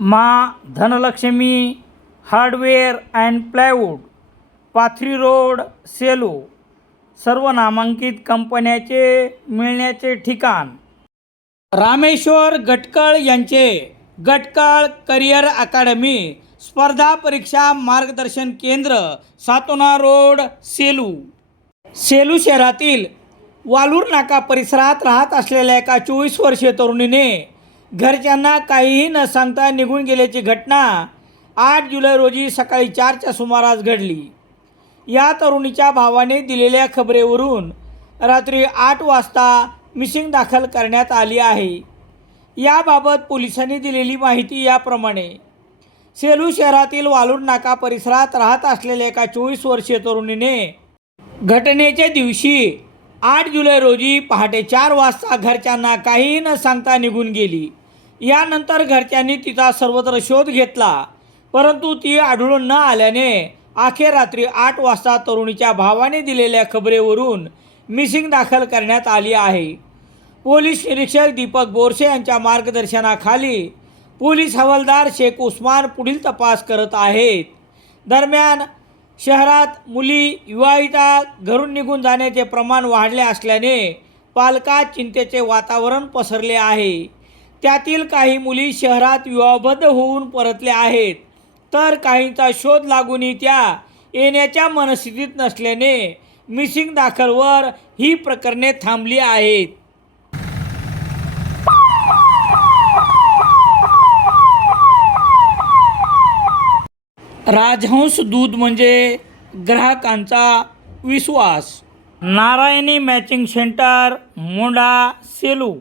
मा Dhanlaxmi hardware and plywood Pathri road Selu सर्व नामांकित कंपन्याचे मिळण्याचे ठिकाण. रामेश्वर गटकळ यांचे गटकळ करिअर अकादमी स्पर्धा परीक्षा मार्गदर्शन केंद्र सातोना रोड सेलू. सेलू शहरातील वालूर नाका परिसरात राहत असलेल्या एका चोवीस वर्षीय तरुणीने घरच्यांना काहीही न सांगता निघून गेल्याची घटना आठ जुलै रोजी सकाळी चारच्या सुमारास घडली. या तरुणीच्या भावाने दिलेल्या खबरेवरून रात्री आठ वाजता मिसिंग दाखल करण्यात आली आहे. याबाबत पोलिसांनी दिलेली माहिती याप्रमाणे सेलू शहरातील वालूर नाका परिसरात राहत असलेल्या एका चोवीस वर्षीय तरुणीने घटनेच्या दिवशी आठ जुलै रोजी पहाटे चार वाजता घरच्यांना काहीही न सांगता निघून गेली. यानंतर घरच्यांनी तिचा सर्वत्र शोध घेतला परंतु ती आढळून न आल्याने अखेर रात्री आठ वाजता तरुणीच्या भावाने दिलेल्या खबरेवरून मिसिंग दाखल करण्यात आली आहे. पोलीस निरीक्षक दीपक बोरसे यांच्या मार्गदर्शनाखाली पोलीस हवालदार शेख उस्मान पुढील तपास करत आहेत. दरम्यान शहरात मुली विवाहिता घरून निघून जाण्याचे प्रमाण वाढले असल्याने पालकात चिंतेचे वातावरण पसरले आहे. त्यातील काही मुली शहरात विवाहबद्ध होऊन परतल्या आहेत. तर काहींचा शोध लागूनही त्या येण्याच्या मनस्थितीत नसल्याने मिसिंग दाखलवर ही प्रकरणे थांबली आहेत. राजहंस दूध म्हणजे ग्राहकांचा विश्वास. Narayani matching centre Monda Selu.